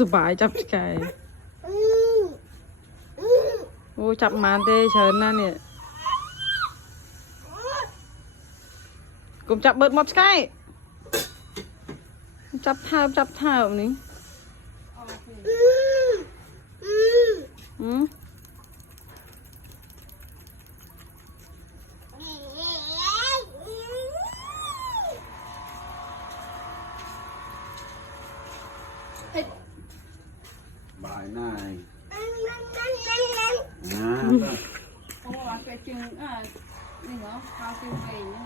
สบายจับไก่โอ้จับมาเต้เชิญนะเนี่ยกลุ่มจับเบิดหมดไก่จับเท้าแบบนี้บายหน้าโอ้ไปจึงนี่เหรอข้าวจึงไปเนี่ย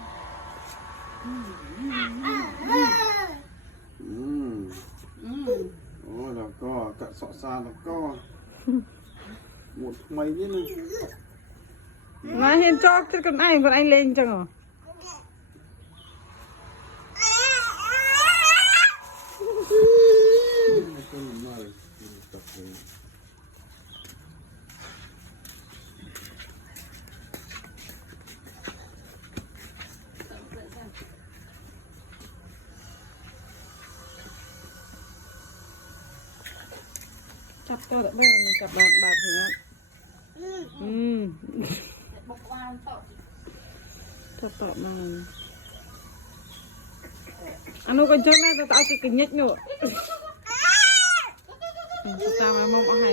โอ้แล้วก็กะเสาะซาแล้วก็หมดไม่นี่นึงมาเห็นจอกที่คนไอ้เล่นจังเหรอจับตัวแบบเบิ้ลกับบาดอย่างนั้นบอกว่าต่อจับมาอันนู้นกันเจ้าหน้าจะเอาไปยัดหนูตามไปมองเอาให้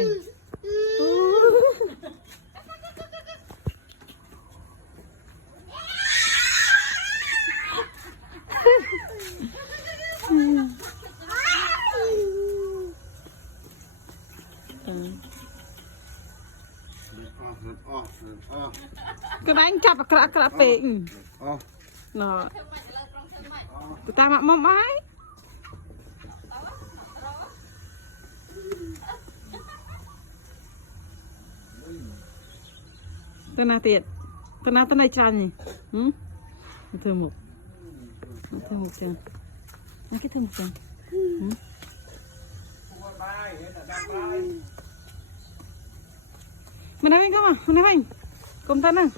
ก็ได้จับกระเปงเนาะตามมองไม้ตัวนาเตียดตัวนาตัวไหนจันนี่เธอหมกจังมันคิดเธอหมกจังมันได้ไหมก็มามันได้ไหมกลมตาหนึ่ง